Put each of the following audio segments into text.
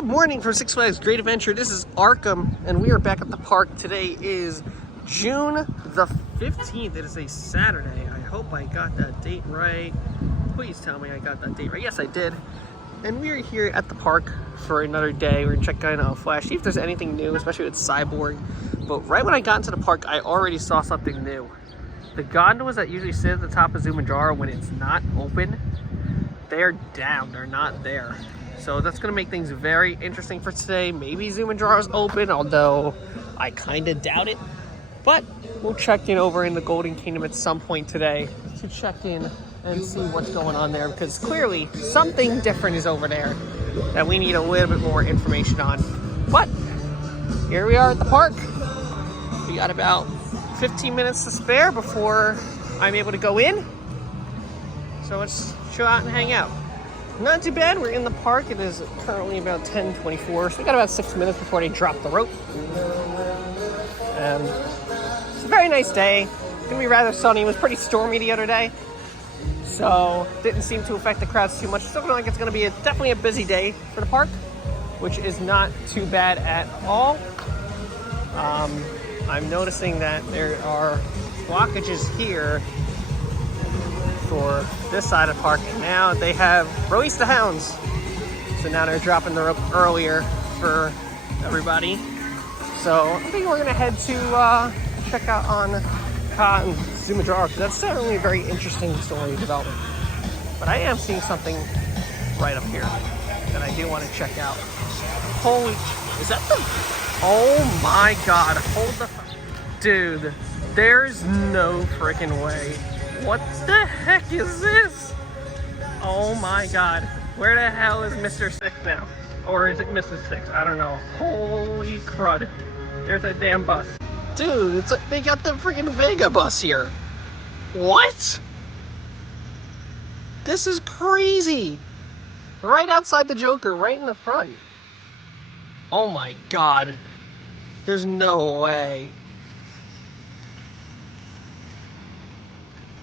Good morning from Six Flags Great Adventure. This is Arkham, and we are back at the park. Today is June the 15th. It is a Saturday. I hope I got that date right. Please tell me I got that date right. Yes, I did. And we are here at the park for another day. We're checking out Flash, see if there's anything new, especially with Cyborg. But right when I got into the park, I already saw something new. The gondolas that usually sit at the top of Zumanjaro when it's not open, they're down. They're not there. So that's going to make things very interesting for today. Maybe Zumanjaro's open, although I kind of doubt it. But we'll check in over in the Golden Kingdom at some point today to check in and see what's going on there, because clearly something different is over there that we need a little bit more information on. But here we are at the park. We got about 15 minutes to spare before I'm able to go in. So let's chill out and hang out. Not too bad. We're in the park. It is currently about 10:24, so we got about 6 minutes before they drop the rope. And it's a very nice day. It's gonna be rather sunny. It was pretty stormy the other day, so didn't seem to affect the crowds too much. Still feel like it's gonna be definitely a busy day for the park, which is not too bad at all. I'm noticing that there are blockages here for this side of the park. Now they have released the hounds, so now they're dropping the rope earlier for everybody. So I think we're gonna head to check out on Ka and Zumanjaro, because that's certainly a very interesting story development. But I am seeing something right up here that I do want to check out. Holy, is that the? Oh my God! Hold the, dude. There's no freaking way. What the heck is this? Oh my God. Where the hell is Mr. Six now? Or is it Mrs. Six? I don't know. Holy crud. There's a damn bus. Dude, it's like they got the freaking VENGABUS here. What? This is crazy. Right outside the Joker, right in the front. Oh my God. There's no way.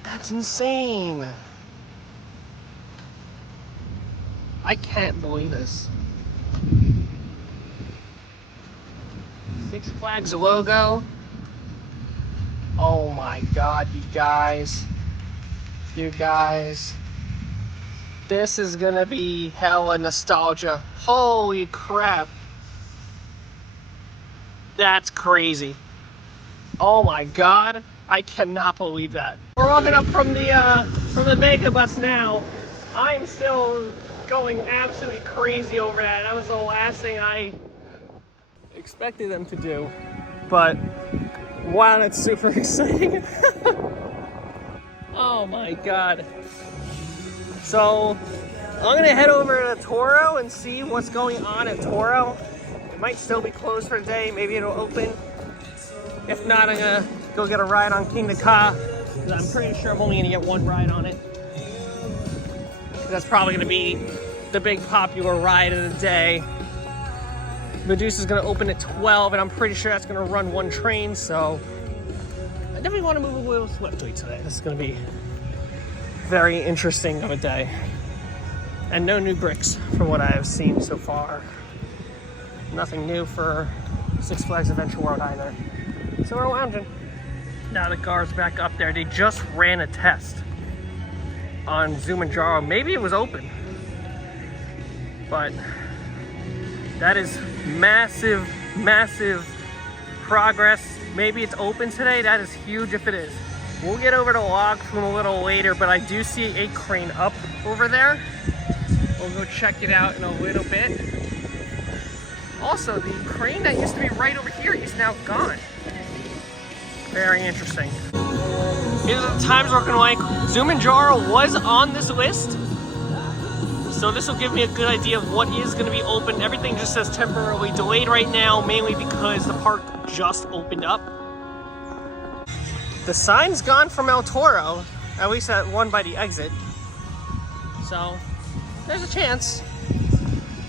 That's insane. I can't believe this. Six Flags logo. Oh my God, you guys. You guys. This is gonna be hella nostalgia. Holy crap. That's crazy. Oh my God. I cannot believe that. We're walking up from the VENGABUS now. I'm still going absolutely crazy over that. That was the last thing I expected them to do. But wow, that's super exciting. Oh my God. So I'm gonna head over to Toro and see what's going on at Toro. It might still be closed for the day. Maybe it'll open. If not, I'm gonna go get a ride on Kingda Ka, because I'm pretty sure I'm only gonna get one ride on it. That's probably gonna be the big popular ride of the day. Medusa's gonna open at 12, and I'm pretty sure that's gonna run one train, so I definitely want to move a little swiftly today. This is gonna be very interesting of a day. And no new bricks from what I have seen so far. Nothing new for Six Flags Adventure World either. So we're lounging. Now the car's back up there. They just ran a test on Zumanjaro. Maybe it was open, but that is massive, massive progress. Maybe it's open today. That is huge if it is. We'll get over to Log Flume a little later, but I do see a crane up over there. We'll go check it out in a little bit. Also, the crane that used to be right over here is now gone. Very interesting. These are the times looking like. Zumanjaro was on this list, so this will give me a good idea of what is going to be open. Everything just says temporarily delayed right now, mainly because the park just opened up. The sign's gone from El Toro, at least that one by the exit. So there's a chance.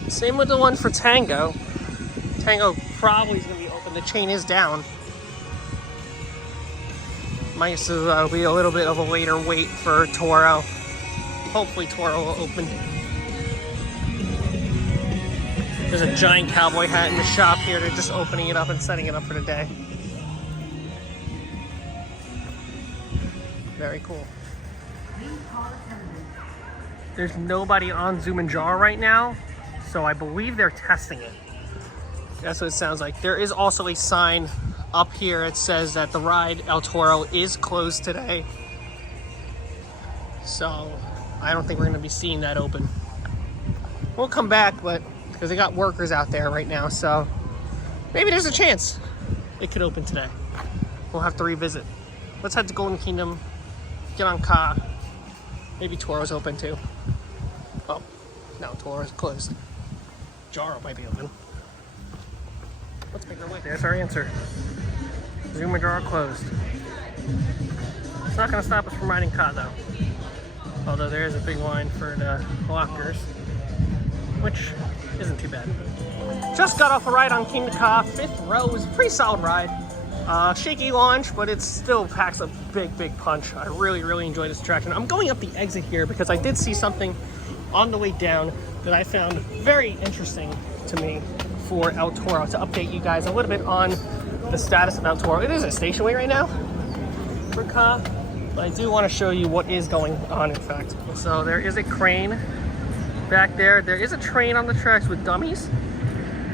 Same with the one for Tango. Tango probably is going to be open. The chain is down. Might be a little bit of a later wait for Toro. Hopefully Toro will open. There's a giant cowboy hat in the shop here. They're just opening it up and setting it up for the day. Very cool. There's nobody on Zumanjaro right now, so I believe they're testing it. That's what it sounds like. There is also a sign up here. It says that the ride El Toro is closed today. So I don't think we're gonna be seeing that open. We'll come back, but because they got workers out there right now, so maybe there's a chance it could open today. We'll have to revisit. Let's head to Golden Kingdom, get on Ka. Maybe Toro's open too. Oh, no, Toro's closed. Jaro might be open. Let's make our way. There's our answer. Zumanjaro closed. It's not going to stop us from riding Ka though. Although there is a big line for the lockers, which isn't too bad. Just got off a ride on Kingda Ka. 5th row was a pretty solid ride. Shaky launch, but it still packs a big punch. I really enjoy this attraction. I'm going up the exit here because I did see something on the way down that I found very interesting to me for El Toro, to update you guys a little bit on the status of El Toro. It is a station way right now for Ka, but I do want to show you what is going on, in fact. So there is a crane back there. There is a train on the tracks with dummies,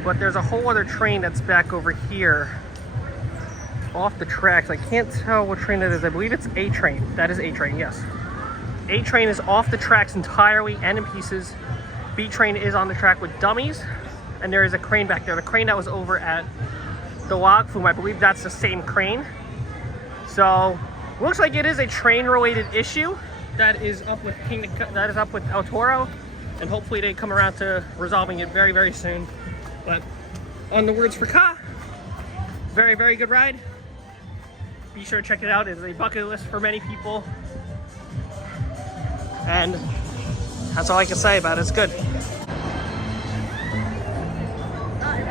but there's a whole other train that's back over here off the tracks. I can't tell what train that is. I believe it's A train. That is A train, yes. A train is off the tracks entirely and in pieces. B train is on the track with dummies, and there is a crane back there. The crane that was over at the log flume, I believe that's the same crane. So looks like it is a train related issue that is up with El Toro, and hopefully they come around to resolving it very soon. But on the words for Ka, very good ride. Be sure to check it out. It's a bucket list for many people, and that's all I can say about it. It's good.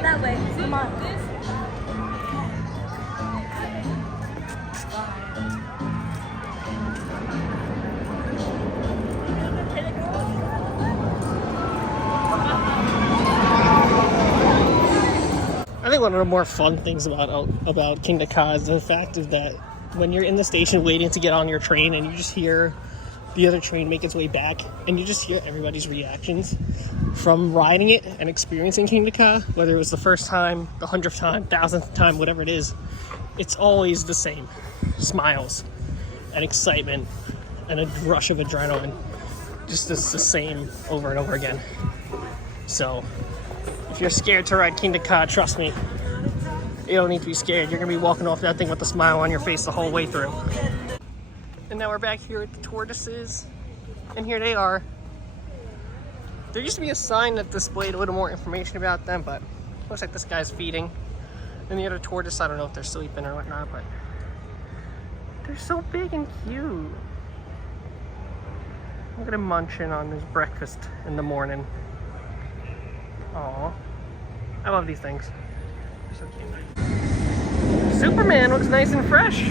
That way. Come on. I think one of the more fun things about Kingda Ka is the fact is that when you're in the station waiting to get on your train and you just hear the other train make its way back, and you just hear everybody's reactions from riding it and experiencing Kingda Ka, whether it was the first time, the 100th time, 1000th time, whatever it is, it's always the same. Smiles and excitement and a rush of adrenaline. Just the same over and over again. So if you're scared to ride Kingda Ka, trust me, you don't need to be scared. You're gonna be walking off that thing with a smile on your face the whole way through. And now we're back here at the tortoises, and here they are. There used to be a sign that displayed a little more information about them, but looks like this guy's feeding. And the other tortoise, I don't know if they're sleeping or whatnot, but they're so big and cute. Look at him munching on his breakfast in the morning. Aw, I love these things. They're so cute. Superman looks nice and fresh.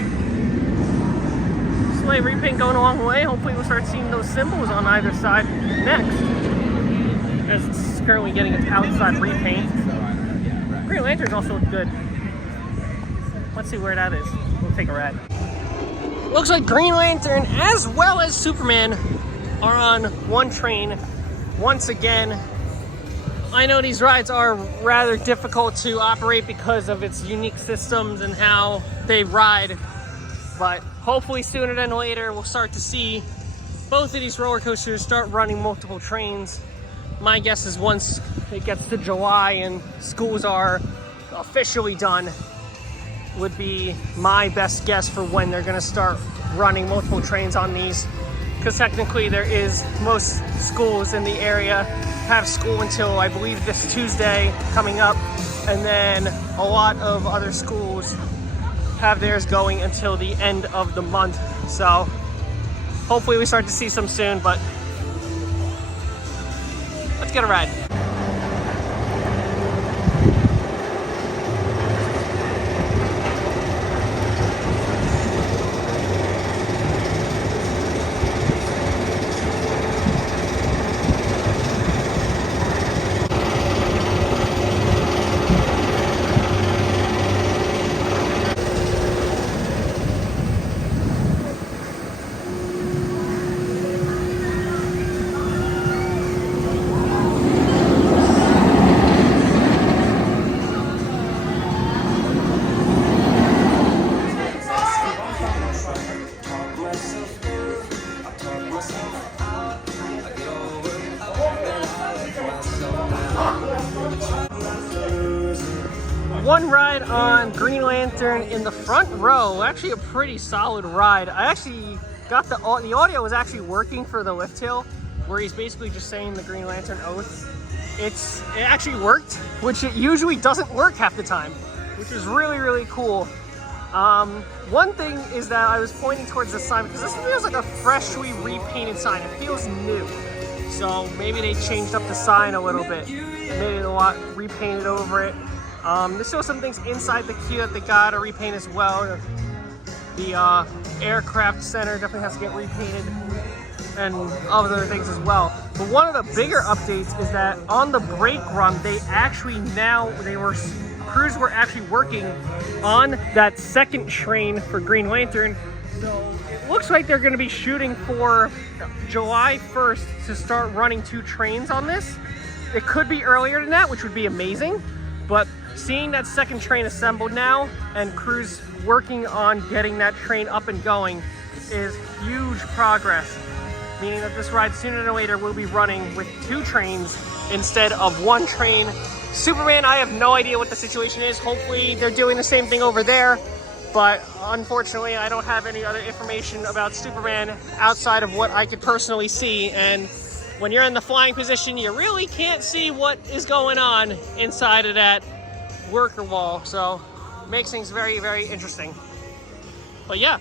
Slight repaint going a long way. Hopefully we'll start seeing those symbols on either side next, as it's currently getting its outside repaint. Green Lanterns also look good. Let's see where that is. We'll take a ride. Looks like Green Lantern as well as Superman are on one train once again. I know these rides are rather difficult to operate because of its unique systems and how they ride, but hopefully sooner than later we'll start to see both of these roller coasters start running multiple trains. My guess is once it gets to July and schools are officially done would be my best guess for when they're going to start running multiple trains on these, because technically there is, most schools in the area have school until I believe this Tuesday coming up, and then a lot of other schools have theirs going until the end of the month. So hopefully we start to see some soon, but let's get a ride. one ride on Green Lantern in the front row. Actually a pretty solid ride. I actually got the audio was actually working for the lift hill, where he's basically just saying the Green Lantern oath. It actually worked, which it usually doesn't work half the time, which is really, really cool. One thing is that I was pointing towards the sign because this feels like a freshly repainted sign. It feels new. So maybe they changed up the sign a little bit, made it a lot repainted over it. There's still some things inside the queue that they gotta repaint as well. The aircraft center definitely has to get repainted, and other things as well. But one of the bigger updates is that on the brake run, crews were actually working on that second train for Green Lantern. So it looks like they're going to be shooting for July 1st to start running 2 trains on this. It could be earlier than that, which would be amazing. But seeing that second train assembled now and crews working on getting that train up and going is huge progress. Meaning that this ride sooner or later will be running with 2 trains instead of 1 train. Superman, I have no idea what the situation is. Hopefully they're doing the same thing over there, but unfortunately I don't have any other information about Superman outside of what I could personally see, and when you're in the flying position you really can't see what is going on inside of that worker wall, so it makes things very, very interesting. But yeah.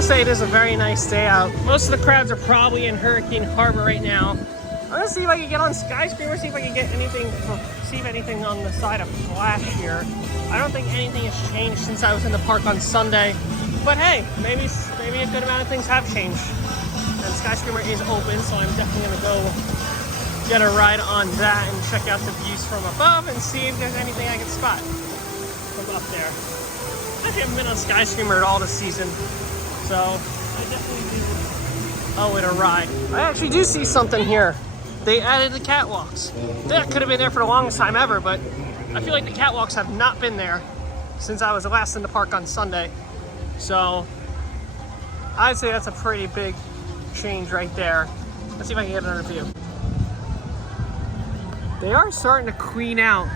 Say it is a very nice day out. Most of the crowds are probably in Hurricane Harbor right now. I'm gonna see if I can get on Skyscraper, see if I can get anything, see if anything on the side of Flash here. I don't think anything has changed since I was in the park on Sunday, but hey, maybe a good amount of things have changed. And Skyscraper is open, so I'm definitely gonna go get a ride on that and check out the views from above and see if there's anything I can spot from up there. I haven't been on Skyscraper at all this season. So I definitely do owe it a ride. I actually do see something here. They added the catwalks. That could have been there for the longest time ever, but I feel like the catwalks have not been there since I was last in the park on Sunday. So I'd say that's a pretty big change right there. Let's see if I can get another view. They are starting to clean out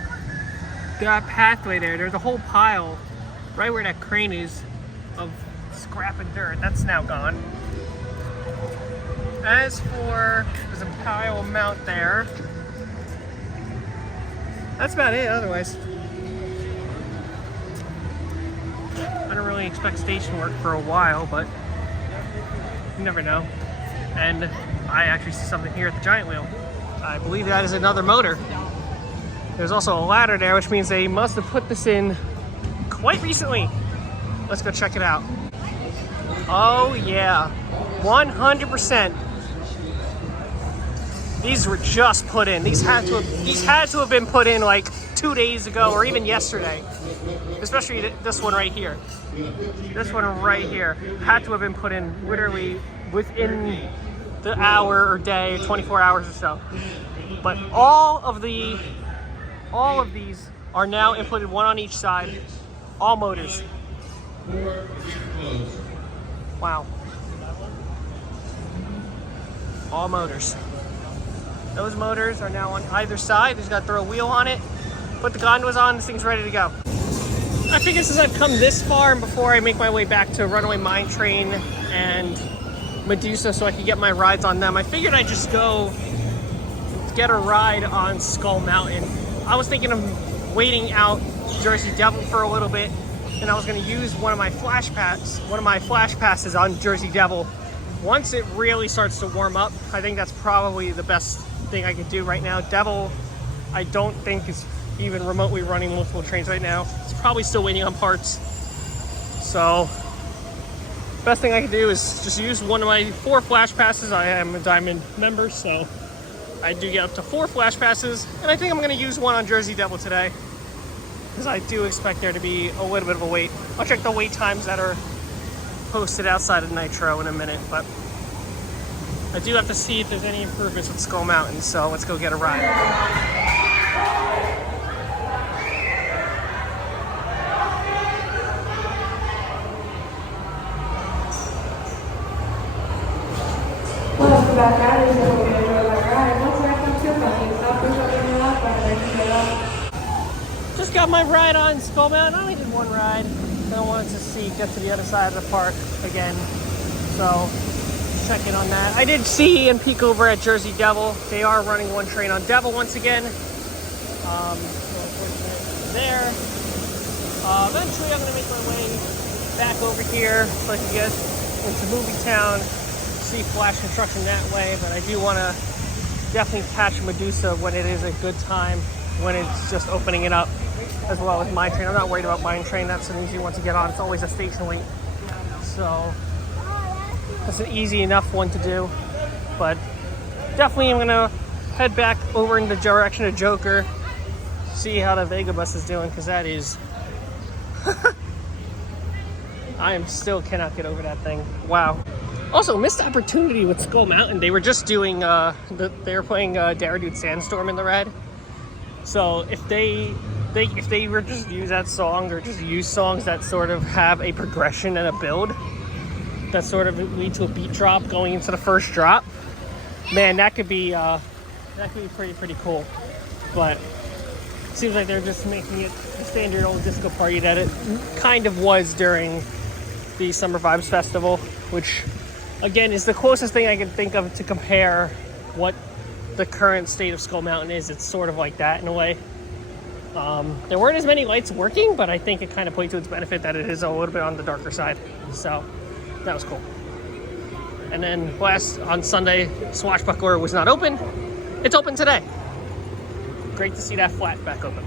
that pathway there. There's a whole pile right where that crane is of scrap and dirt. That's now gone. As for, there's a pile amount there. That's about it otherwise. I don't really expect station work for a while, but you never know. And I actually see something here at the giant wheel. I believe that is another motor. There's also a ladder there, which means they must have put this in quite recently. Let's go check it out. Oh yeah, 100%. These were just put in. These had to have been put in like 2 days ago or even yesterday. Especially this one right here. This one right here had to have been put in literally within the hour or day, 24 hours or so. But all of these are now inputted, one on each side. All motors. Wow. All motors. Those motors are now on either side. Just gotta throw a wheel on it, put the gondolas on, this thing's ready to go. I figured since I've come this far and before I make my way back to Runaway Mine Train and Medusa so I can get my rides on them, I figured I'd just go get a ride on Skull Mountain. I was thinking of waiting out Jersey Devil for a little bit, and I was going to use one of my flash passes on Jersey Devil once it really starts to warm up, I think that's probably the best thing I could do right now. Devil, I don't think is even remotely running multiple trains right now. It's probably still waiting on parts. So, best thing I can do is just use one of my 4 flash passes. I am a Diamond member, so I do get up to 4 flash passes. And I think I'm gonna use one on Jersey Devil today, because I do expect there to be a little bit of a wait. I'll check the wait times that are posted outside of Nitro in a minute, but I do have to see if there's any improvements with Skull Mountain, so let's go get a ride. Just got my ride on Skull Mountain. I only did 1 ride. I wanted to get to the other side of the park again. So, check in on that. I did see and peek over at Jersey Devil. They are running 1 train on Devil once again. So unfortunate there. Eventually, I'm going to make my way back over here so I can get into Movie Town, see Flash Construction that way. But I do want to definitely catch Medusa when it is a good time, when it's just opening it up, as well as my train. I'm not worried about mine train. That's an easy one to get on. It's always a station wait. So that's an easy enough one to do. But definitely I'm gonna head back over in the direction of Joker, see how the VENGABUS is doing, because that is I am still cannot get over that thing. Wow. Also, missed opportunity with Skull Mountain. They were just doing they were playing Darude Sandstorm in the red. So if they were just use that song, or just use songs that sort of have a progression and a build that sort of lead to a beat drop going into the first drop, man, that could be pretty cool. But it seems like they're just making it a standard old disco party that it kind of was during the Summer Vibes Festival, which again is the closest thing I can think of to compare what the current state of Skull Mountain is. It's sort of like that in a way. There weren't as many lights working, but I think it kind of played to its benefit that it is a little bit on the darker side. So that was cool. And then on Sunday, Swashbuckler was not open. It's open today. Great to see that flat back open.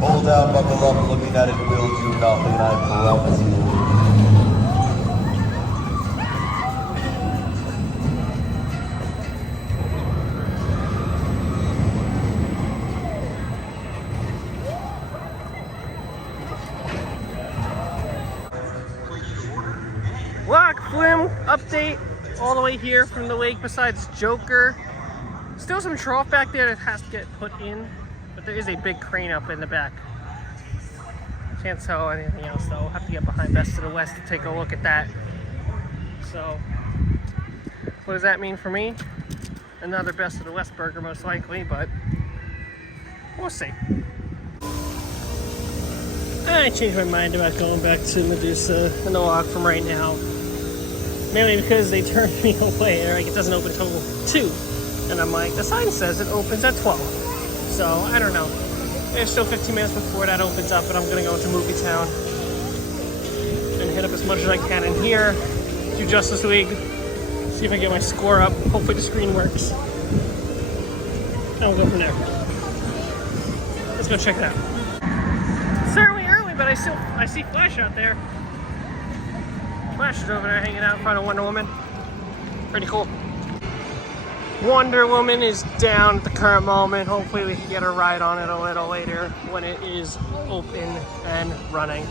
Hold down, buckle up, looking at it will do nothing, I promise you. Lock Flume update all the way here from the lake besides Joker. Still some trough back there that has to get put in, but there is a big crane up in the back. Can't tell anything else though. We'll have to get behind Best of the West to take a look at that. So, what does that mean for me? Another Best of the West burger most likely, but we'll see. I changed my mind about going back to Medusa and the walk from right now. Mainly because they turned me away. Like, it doesn't open till 2. And I'm like, the sign says it opens at 12. So, I don't know. There's still 15 minutes before that opens up, but I'm gonna go into Movie Town and hit up as much as I can in here, do Justice League, see if I get my score up. Hopefully the screen works. And we'll go from there. Let's go check it out. It's certainly early, but I see Flash out there. Flash is over there hanging out in front of Wonder Woman. Pretty cool. Wonder Woman is down at the current moment. Hopefully we can get a ride on it a little later when it is open and running.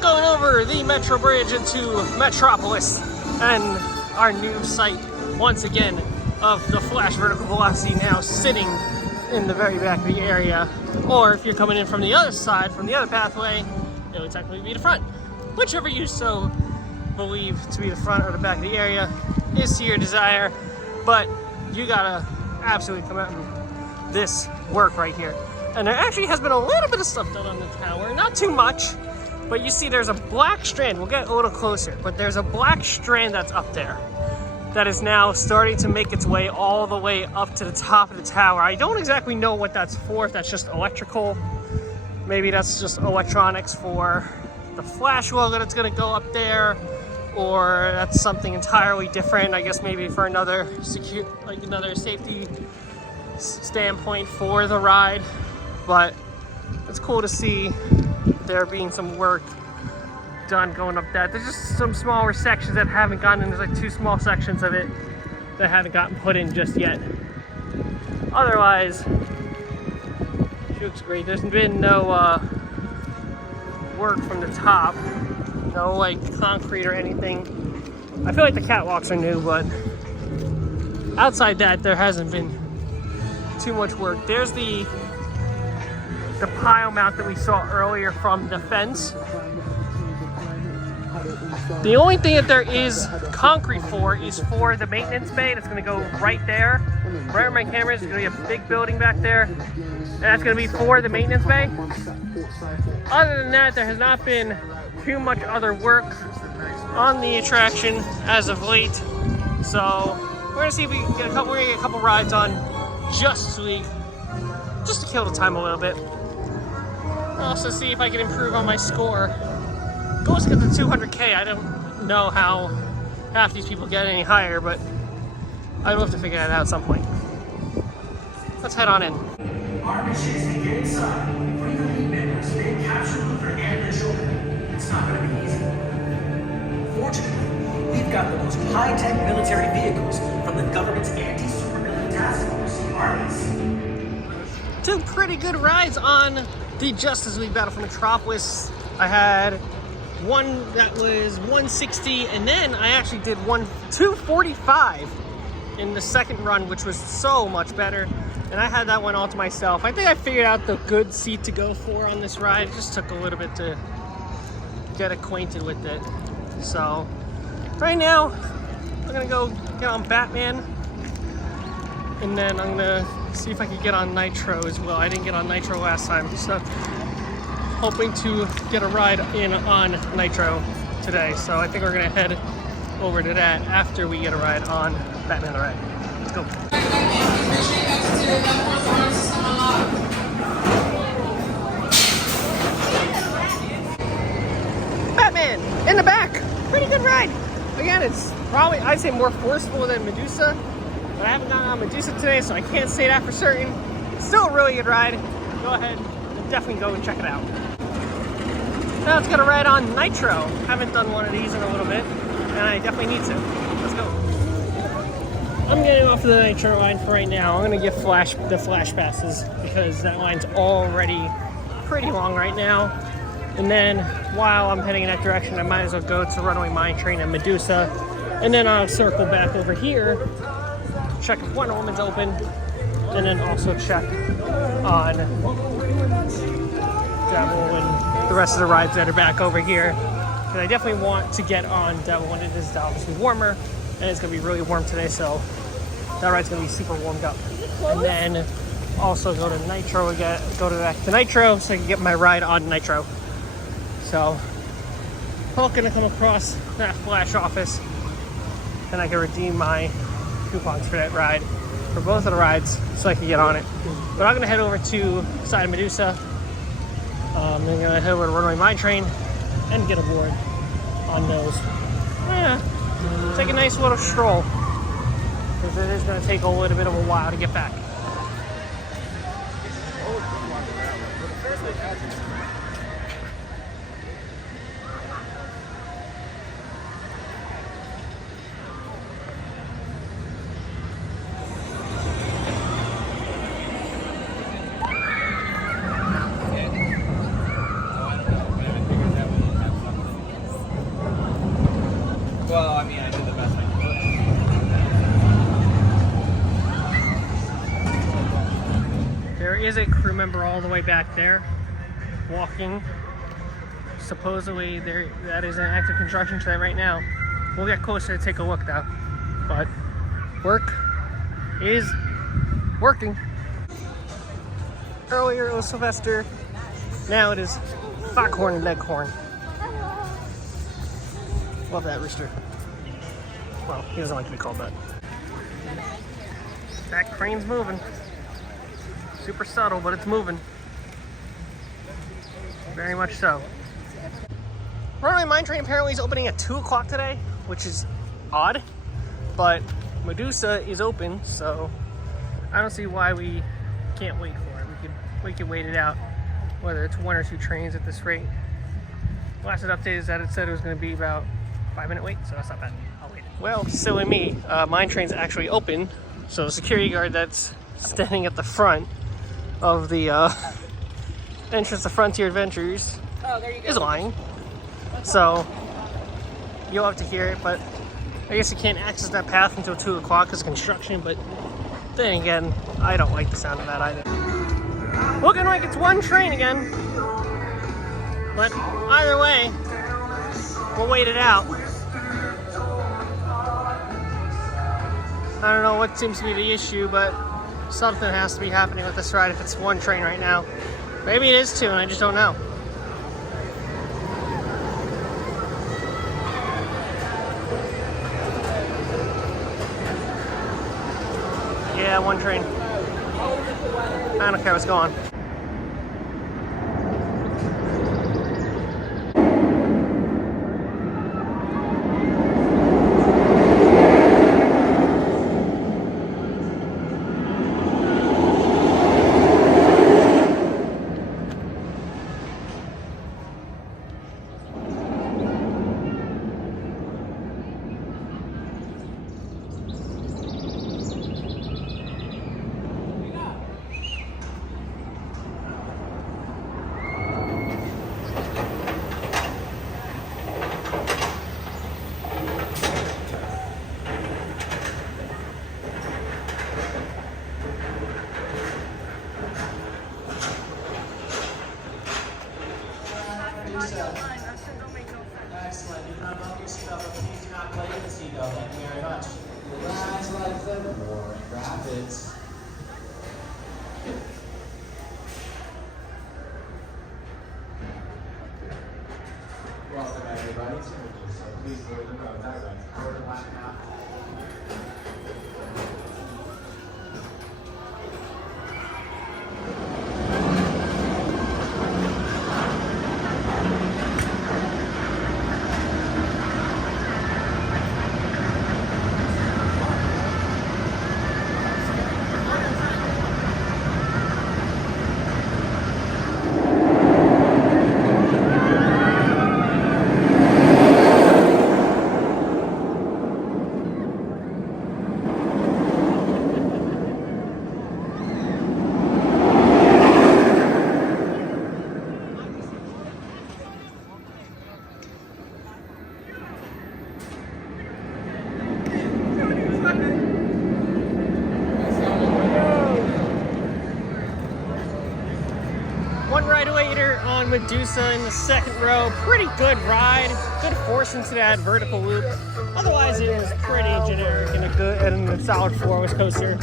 Going over the Metro Bridge into Metropolis. And our new site, once again, of the Flash Vertical Velocity now sitting in the very back of the area. Or if you're coming in from the other side, from the other pathway, it would technically be the front. Whichever you so believe to be the front or the back of the area is to your desire, but you gotta absolutely come out and this work right here. And there actually has been a little bit of stuff done on the tower, not too much, but you see there's a black strand. We'll get a little closer, but there's a black strand that's up there that is now starting to make its way all the way up to the top of the tower. I don't exactly know what that's for, if that's just electrical. Maybe that's just electronics for the Flash logo that's gonna go up there, or that's something entirely different. I guess maybe for another another safety standpoint for the ride. But it's cool to see there being some work done going up that. There's just some smaller sections that haven't gotten in. There's like 2 small sections of it that haven't gotten put in just yet. Otherwise, she looks great. There's been no work from the top, no like concrete or anything. I feel like the catwalks are new, but outside that, there hasn't been too much work. There's the pile mount that we saw earlier from the fence. The only thing that there is concrete for is for the maintenance bay. That's going to go right there, right where my camera is. There's going to be a big building back there, and that's going to be for the maintenance bay. Other than that, there has not been too much other work on the attraction as of late. So we're going to see if we can get a couple rides on just to kill the time a little bit. I'll also see if I can improve on my score. Goes to get the 200K. I don't know how half these people get any higher, but I'd love to figure that out at some point. Let's head on in. Our mission is to get inside. If we can meet members, then capture Luther and the children. It's not going to be easy. Fortunately, we've got the most high-tech military vehicles from the government's anti-supervillain task force, ARMIS. 2 pretty good rides on the Justice League Battle for Metropolis. I had one that was 160, and then I actually did 245 in the second run, which was so much better. And I had that one all to myself. I think I figured out the good seat to go for on this ride. It just took a little bit to get acquainted with it. So right now, I'm gonna go get on Batman, and then I'm gonna see if I can get on Nitro as well. I didn't get on Nitro last time, so hoping to get a ride in on Nitro today. So I think we're gonna head over to that after we get a ride on Batman the Ride. Let's go. Batman in the back. Pretty good ride. Again, it's probably, I'd say, more forceful than Medusa. But I haven't gotten on Medusa today, so I can't say that for certain. Still a really good ride. Go ahead and definitely go and check it out. Now let's get a ride on Nitro. Haven't done one of these in a little bit, and I definitely need to. Let's go. I'm getting off the Nitro line for right now. I'm gonna get the flash passes because that line's already pretty long right now. And then while I'm heading in that direction, I might as well go to Runaway Mine Train and Medusa, and then I'll circle back over here, check if Wonder Woman's open, and then also check on Devil and the rest of the rides that are back over here. Because I definitely want to get on Devil when it is obviously warmer, and it's going to be really warm today, so that ride's going to be super warmed up. And then also go to Nitro again, back to Nitro so I can get my ride on Nitro. So, hoping to come across that Flash office, and I can redeem my coupons for that ride, for both of the rides, so I can get on it. But I'm gonna head over to side of Medusa. Then I'm gonna head over to Runaway Mine Train and get aboard on those. Yeah, take a nice little stroll, because it is gonna take a little bit of a while to get back. Well, I mean, I did the visit crew member all the way back there, walking. Supposedly that is an active construction site right now. We'll get closer to take a look though. But work is working. Earlier it was Sylvester, now it is Foghorn and Leghorn. Love that rooster. Well, he doesn't like to be called that. That crane's moving. Super subtle, but it's moving. Very much so. Runaway Mine Train apparently is opening at 2 o'clock today, which is odd, but Medusa is open, so I don't see why we can't wait for it. We could wait it out, whether it's 1 or 2 trains at this rate. Last update is that it said it was going to be about 5-minute wait, so that's not bad. I'll wait. Well, silly me, Mine Train's actually open, so the security guard that's standing at the front of the entrance to Frontier Adventures is lying. So you'll have to hear it, but I guess you can't access that path until 2 o'clock because of construction, but then again, I don't like the sound of that either. Looking like it's 1 train again, but either way, we'll wait it out. I don't know what seems to be the issue, but something has to be happening with this ride if it's 1 train right now. Maybe it is 2 and I just don't know. Yeah, 1 train. I don't care what's going on. Excellent. You can unlock your seatbelt, but please do not play with the seatbelt. Thank you very much. Relax like the roaring rapids. Welcome everybody to Medusa. Please board the road direct toward the black map. On Medusa in the 2nd row. Pretty good ride. Good force into that vertical loop. Otherwise, it was pretty generic and a solid 4-wheel coaster.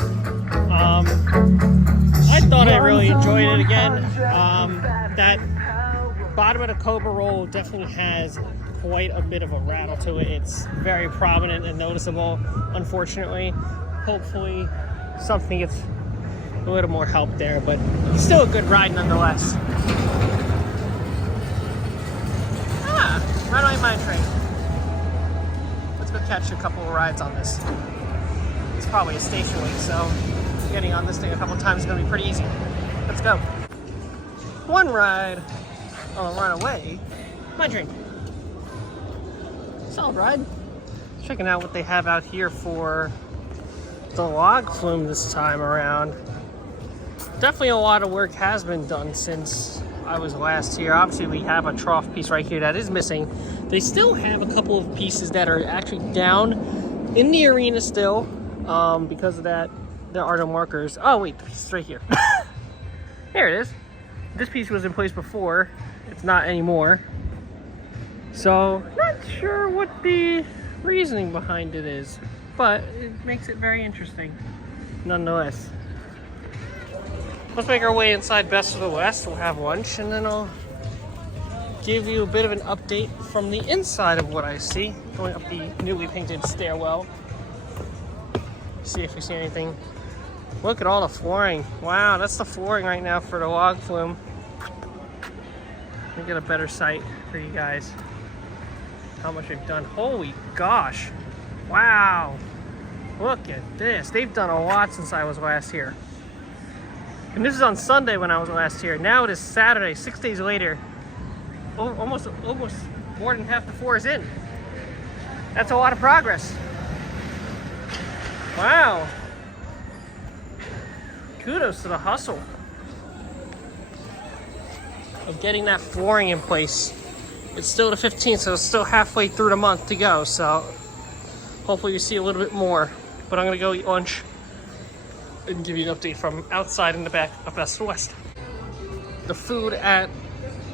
I thought I really enjoyed it again. That bottom of the Cobra roll definitely has quite a bit of a rattle to it. It's very prominent and noticeable, unfortunately. Hopefully, something gets a little more help there, but still a good ride nonetheless. Runaway Mine Train. Let's go catch a couple of rides on this. It's probably a station wait, so getting on this thing a couple of times is going to be pretty easy. Let's go. 1 ride on the Runaway Mine Train. Solid ride. Checking out what they have out here for the log flume this time around. Definitely a lot of work has been done since I was last here. Obviously, we have a trough piece right here that is missing. They still have a couple of pieces that are actually down in the arena still. Because of that, there are no markers. Oh, wait, the piece is right here. Here it is. This piece was in place before. It's not anymore. So, not sure what the reasoning behind it is, but it makes it very interesting nonetheless. Let's make our way inside Best of the West. We'll have lunch, and then I'll give you a bit of an update from the inside of what I see. Going up the newly painted stairwell. See if we see anything. Look at all the flooring. Wow, that's the flooring right now for the log flume. Let me get a better sight for you guys. How much they've done. Holy gosh. Wow. Look at this. They've done a lot since I was last here. And this is on Sunday when I was last here. Now it is Saturday, 6 days later. Almost more than half the floor is in. That's a lot of progress. Wow. Kudos to the hustle of getting that flooring in place. It's still the 15th, so it's still halfway through the month to go. So hopefully you see a little bit more. But I'm gonna go eat lunch and give you an update from outside in the back of Best of the West. The food at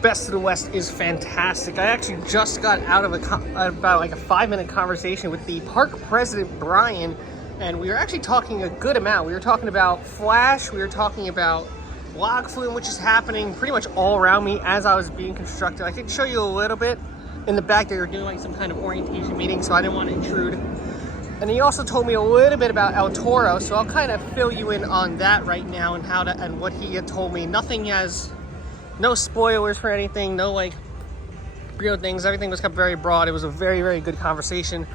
Best of the West is fantastic. I actually just got out of about like a 5-minute conversation with the park president, Brian, and we were actually talking a good amount. We were talking about Flash, we were talking about log flume, which is happening pretty much all around me as I was being constructed. I could show you a little bit in the back. They were doing like some kind of orientation meeting, so I didn't want to intrude. And he also told me a little bit about El Toro, so I'll kind of fill you in on that right now and and what he had told me. No spoilers for anything, no like real things. Everything was kept very broad. It was a very, very good conversation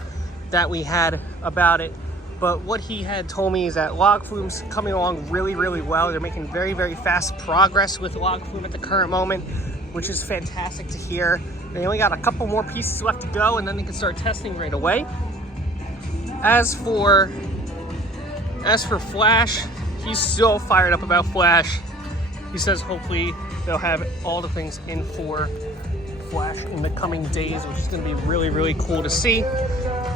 that we had about it. But what he had told me is that log flume's coming along really, really well. They're making very, very fast progress with log flume at the current moment, which is fantastic to hear. They only got a couple more pieces left to go, and then they can start testing right away. As for Flash, he's so fired up about Flash. He says hopefully they'll have all the things in for Flash in the coming days, which is going to be really, really cool to see.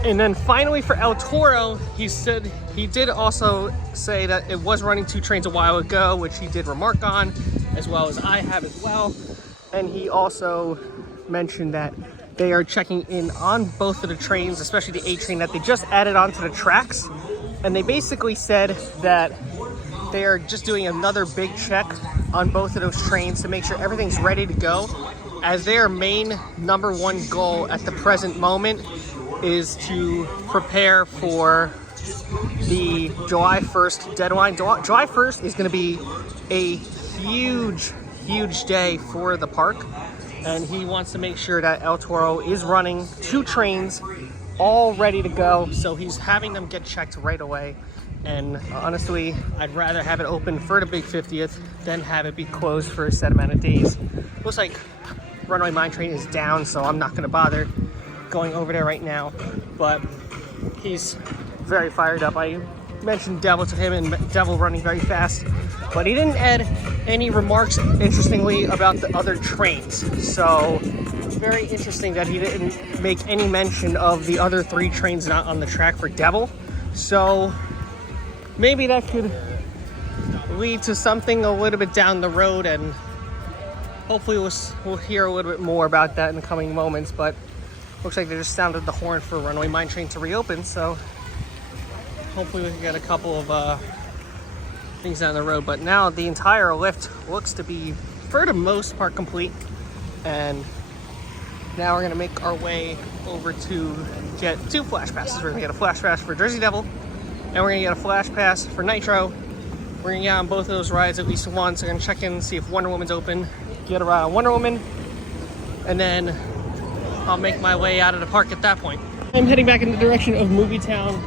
And then finally for El Toro, he said he did also say that it was running 2 trains a while ago, which he did remark on, as well as I have as well. And he also mentioned that they are checking in on both of the trains, especially the A train that they just added onto the tracks. And they basically said that they are just doing another big check on both of those trains to make sure everything's ready to go, as their main #1 goal at the present moment is to prepare for the July 1st deadline. July 1st is going to be a huge day for the park, and he wants to make sure that El Toro is running 2 trains all ready to go, so he's having them get checked right away. And honestly, I'd rather have it open for the big 50th than have it be closed for a set amount of days. Looks like Runaway Mine Train is down, so I'm not going to bother going over there right now. But he's very fired up. I mentioned Devil to him, and Devil running very fast, but he didn't add any remarks, interestingly, about the other trains. So very interesting that he didn't make any mention of the other 3 trains not on the track for Devil. So maybe that could lead to something a little bit down the road, and hopefully we'll hear a little bit more about that in the coming moments. But looks like they just sounded the horn for Runaway Mine Train to reopen, so hopefully we can get a couple of things down the road. But now the entire lift looks to be, for the most part, complete. And now we're going to make our way over to get 2 flash passes. We're going to get a flash pass for Jersey Devil, and we're going to get a flash pass for Nitro. We're going to get on both of those rides at least once. We're going to check in and see if Wonder Woman's open, get a ride on Wonder Woman, and then I'll make my way out of the park at that point. I'm heading back in the direction of Movie Town,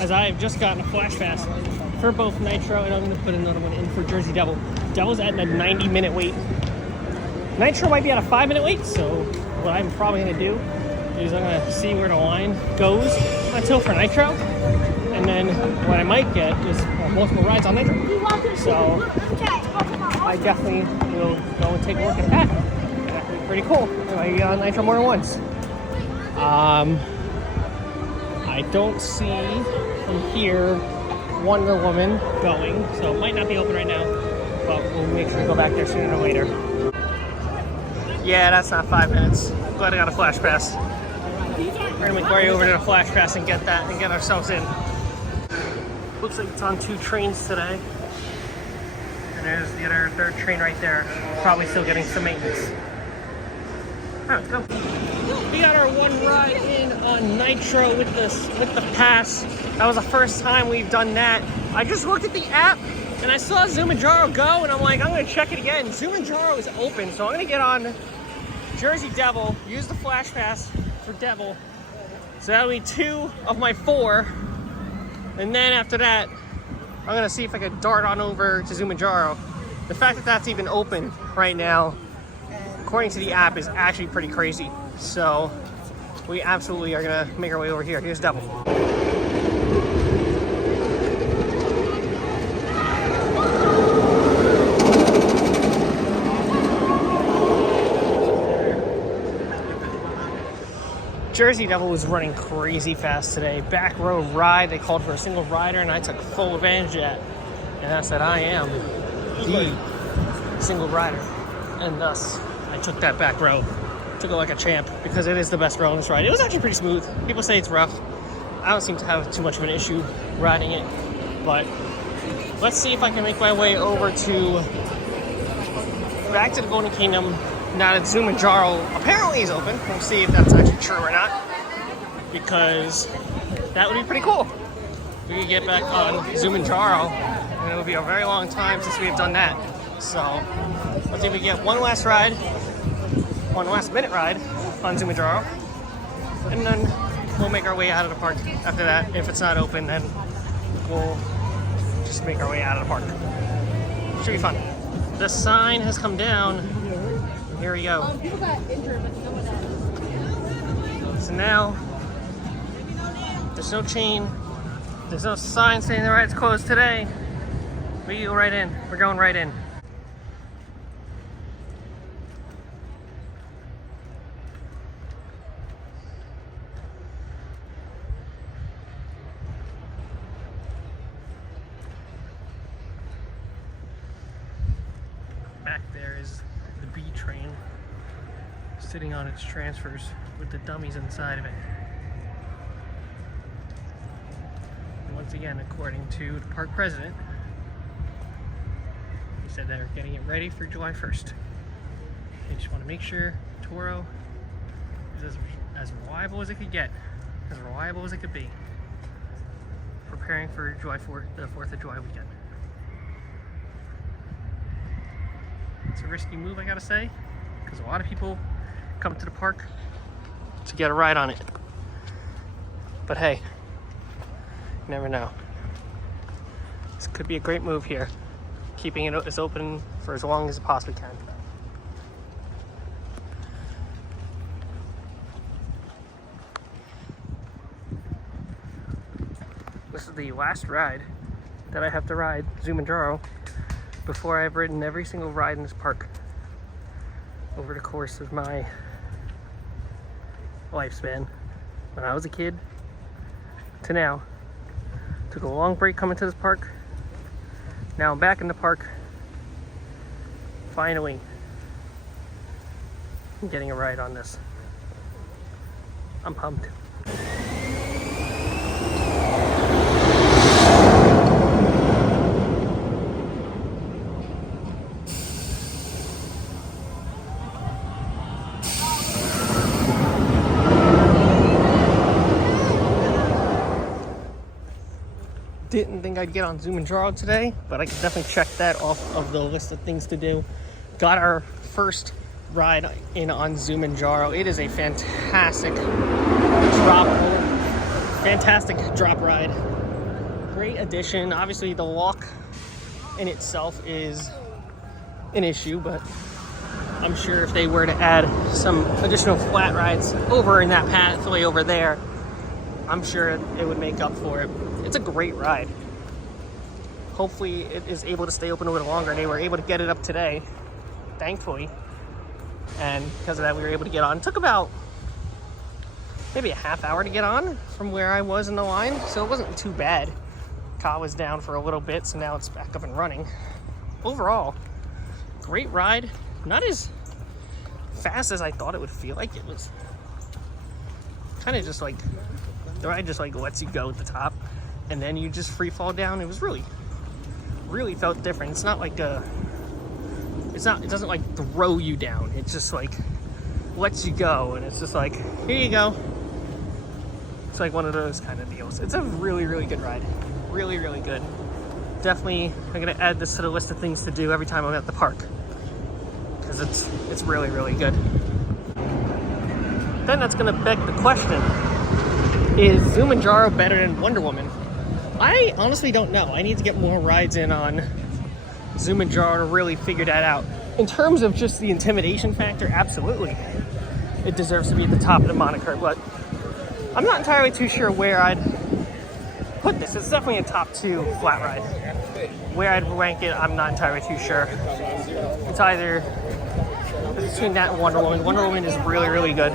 as I have just gotten a flash pass for both Nitro, and I'm going to put another one in for Jersey Devil. Devil's at a 90-minute wait. Nitro might be at a 5-minute wait, so what I'm probably going to do is I'm going to see where the line goes until for Nitro, and then what I might get is multiple rides on Nitro. So I definitely will go and take a look at that. That would be pretty cool. I might get on Nitro more than once. I don't see from here Wonder Woman going, so it might not be open right now. But we'll make sure to go back there sooner or later. Yeah, that's not 5 minutes. Glad I got a flash pass. We're gonna make our way over to the flash pass and get that and get ourselves in. Looks like it's on 2 trains today. And there's the other 3rd train right there. Probably still getting some maintenance. Alright, let's go. We got our 1 ride in on Nitro with the pass. That was the first time we've done that. I just looked at the app and I saw Zumanjaro go, and I'm like, I'm gonna check it again. Zumanjaro is open, so I'm gonna get on Jersey Devil, use the flash pass for Devil. So that'll be 2 of my 4. And then after that, I'm gonna see if I can dart on over to Zumanjaro. The fact that that's even open right now, according to the app, is actually pretty crazy. So we absolutely are gonna make our way over here. Here's Devil. Jersey Devil was running crazy fast today. Back row ride, they called for a single rider, and I took full advantage of that. And I said, I am the single rider. And thus, I took that back row. Took it like a champ, because it is the best row on this ride. It was actually pretty smooth. People say it's rough. I don't seem to have too much of an issue riding it. But let's see if I can make my way over to back to the Golden Kingdom. Now that Zumanjaro apparently is open. We'll see if that's actually true or not, because that would be pretty cool. We could get back on Zumanjaro, and it would be a very long time since we have done that. So let's see if we get one last ride, one last minute ride on Zumanjaro, and then we'll make our way out of the park after that. If it's not open, then we'll just make our way out of the park. Should be fun. The sign has come down. Here we go. People got injured, but no one else. So now, there's no chain, there's no sign saying the ride's closed today. We go right in. We're going right in. Back there is the B train sitting on its transfers with the dummies inside of it. And once again, according to the park president, he said they're getting it ready for July 1st. They just want to make sure Toro is as reliable as it could get, as reliable as it could be, preparing for the 4th of July weekend. It's a risky move, I gotta say, because a lot of people come to the park to get a ride on it. But hey, you never know. This could be a great move here, keeping it as open for as long as it possibly can. This is the last ride that I have to ride Zumanjaro before I've ridden every single ride in this park over the course of my lifespan. When I was a kid to now. Took a long break coming to this park. Now I'm back in the park. Finally, I'm getting a ride on this. I'm pumped. Didn't think I'd get on Zumanjaro today, but I could definitely check that off of the list of things to do. Got our first ride in on Zumanjaro. It is a fantastic drop ride. Great addition. Obviously the lock in itself is an issue, but I'm sure if they were to add some additional flat rides over in that pathway over there, I'm sure it would make up for it. It's a great ride. Hopefully it is able to stay open a little longer. They were able to get it up today, thankfully. And because of that, we were able to get on. It took about maybe a half hour to get on from where I was in the line, so it wasn't too bad. Ka was down for a little bit, so now it's back up and running. overall, great ride. Not as fast as I thought it would feel like. It was kind of just like, the ride just like lets you go at the top and then you just free fall down. It was really felt different. It's not like it doesn't like throw you down. It just like lets you go, and it's just like, here you go. It's like one of those kind of deals. It's a really good ride. Really good. Definitely, I'm gonna add this to the list of things to do every time I'm at the park, because it's really good. Then that's gonna beg the question, is Zumanjaro better than Wonder Woman? I honestly don't know. I need to get more rides in on Zumanjaro to really figure that out. In terms of just the intimidation factor, absolutely. It deserves to be at the top of the moniker, but I'm not entirely too sure where I'd put this. It's definitely a top 2 flat ride. Where I'd rank it, I'm not entirely too sure. It's either between that and Wonder Woman. Wonder Woman is really good.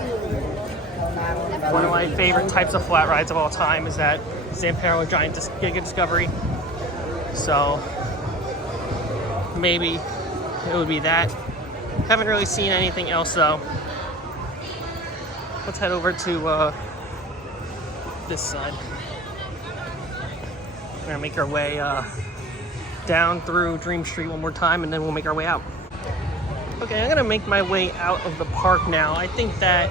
One of my favorite types of flat rides of all time is that Zamparo Giant Giga Discovery. So maybe it would be that. Haven't really seen anything else though. Let's head over to this side. We're gonna make our way down through Dream Street one more time, and then we'll make our way out. Okay, I'm gonna make my way out of the park now. I think that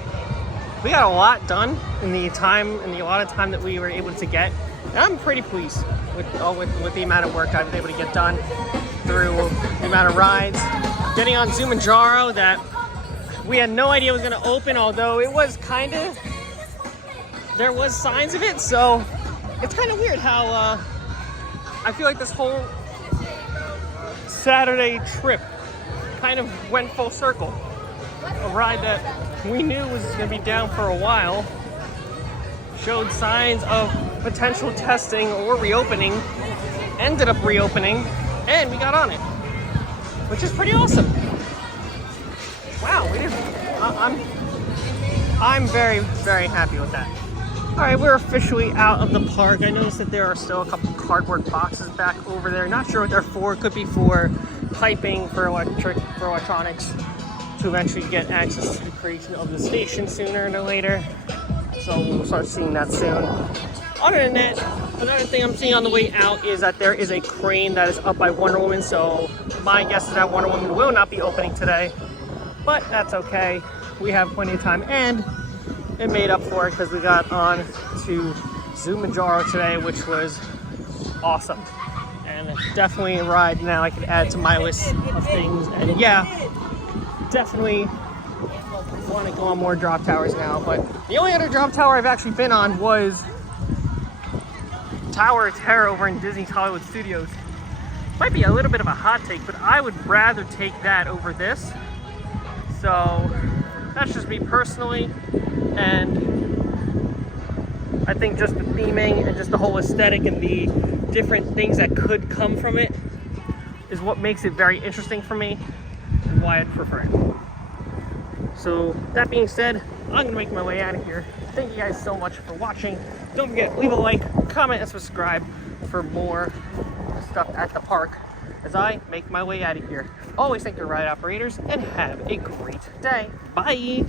we got a lot done in the allotted time that we were able to get. And I'm pretty pleased with the amount of work I've been able to get done through the amount of rides. Getting on Zumanjaro that we had no idea was gonna open, although it was there was signs of it, so it's kind of weird how I feel like this whole Saturday trip kind of went full circle. A ride that we knew was going to be down for a while showed signs of potential testing or reopening, ended up reopening, and we got on it, which is pretty awesome. Wow, I'm very happy with that. All right, we're officially out of the park. I noticed that there are still a couple cardboard boxes back over there. Not sure what they're for. Could be for piping for electronics, to eventually get access to the creation of the station sooner than later. So we'll start seeing that soon. Other than that, another thing I'm seeing on the way out is that there is a crane that is up by Wonder Woman. So my guess is that Wonder Woman will not be opening today, but that's okay. We have plenty of time, and it made up for it because we got on to Zumanjaro today, which was awesome. And definitely a ride now I could add to my list of things. And yeah, definitely want to go on more drop towers now, but the only other drop tower I've actually been on was Tower of Terror over in Disney's Hollywood Studios. Might be a little bit of a hot take, but I would rather take that over this. So that's just me personally, and I think just the theming and just the whole aesthetic and the different things that could come from it is what makes it very interesting for me and why I'd prefer it. So that being said, I'm gonna make my way out of here. Thank you guys so much for watching. Don't forget, leave a like, comment, and subscribe for more stuff at the park as I make my way out of here. Always thank your ride operators and have a great day. Bye.